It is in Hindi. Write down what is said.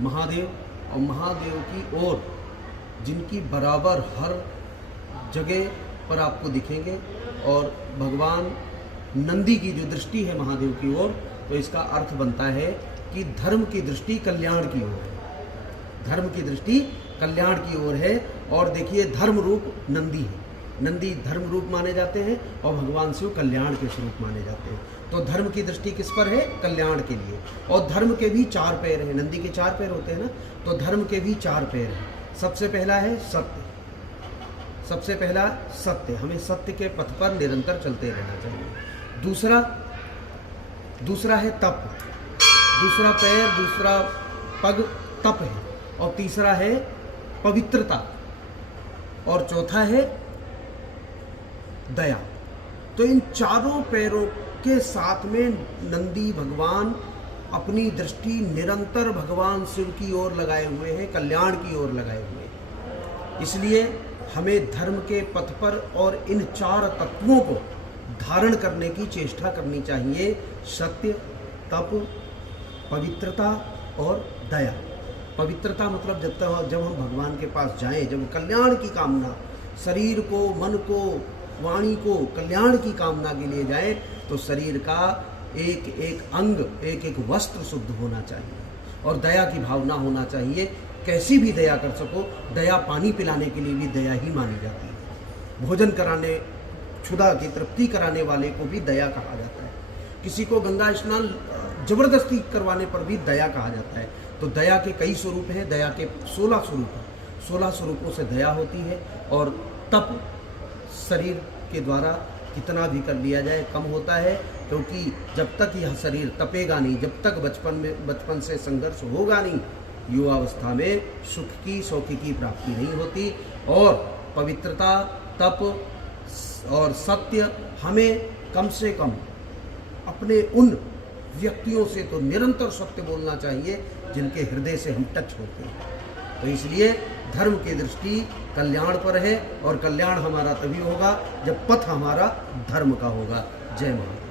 महादेव और महादेव की ओर जिनकी बराबर हर जगह पर आपको दिखेंगे, और भगवान नंदी की जो दृष्टि है महादेव की ओर, तो इसका अर्थ बनता है कि धर्म की दृष्टि कल्याण की ओर है। धर्म की दृष्टि कल्याण की ओर है। और देखिए धर्म रूप नंदी है, नंदी धर्म रूप माने जाते हैं और भगवान शिव कल्याण के स्वरूप माने जाते हैं। तो धर्म की दृष्टि किस पर है? कल्याण के लिए। और धर्म के भी 4 पैर हैं, नंदी के 4 पैर होते हैं ना, तो धर्म के भी 4 पैर हैं। सबसे पहला है सत्य, सबसे पहला सत्य, हमें सत्य के पथ पर निरंतर चलते रहना चाहिए। दूसरा है तप, दूसरा पैर, दूसरा पग तप है। और तीसरा है पवित्रता, और चौथा है दया। तो इन चारों पैरों के साथ में नंदी भगवान अपनी दृष्टि निरंतर भगवान शिव की ओर लगाए हुए हैं, कल्याण की ओर लगाए हुए हैं। इसलिए हमें धर्म के पथ पर और इन 4 तत्वों को धारण करने की चेष्टा करनी चाहिए। सत्य, तप, पवित्रता और दया। पवित्रता मतलब जब हम भगवान के पास जाएं, जब कल्याण की कामना, शरीर को, मन को, वाणी को कल्याण की कामना के लिए जाएं, तो शरीर का एक एक अंग, एक एक वस्त्र शुद्ध होना चाहिए और दया की भावना होना चाहिए। कैसी भी दया कर सको, दया पानी पिलाने के लिए भी दया ही मानी जाती है। भोजन कराने, क्षुधा की तृप्ति कराने वाले को भी दया कहा जाता है। किसी को गंगा स्नान जबरदस्ती करवाने पर भी दया कहा जाता है। तो दया के कई स्वरूप हैं, दया के 16 स्वरूप हैं। 16 स्वरूपों से दया होती है। और तप शरीर के द्वारा कितना भी कर लिया जाए कम होता है, क्योंकि जब तक यह शरीर तपेगा नहीं, जब तक बचपन से संघर्ष होगा नहीं, युवावस्था में सुख की, सौखी की प्राप्ति नहीं होती। और पवित्रता, तप और सत्य, हमें कम से कम अपने उन व्यक्तियों से तो निरंतर सत्य बोलना चाहिए जिनके हृदय से हम टच होते हैं। तो इसलिए धर्म की दृष्टि कल्याण पर है, और कल्याण हमारा तभी होगा जब पथ हमारा धर्म का होगा। जय महादेव।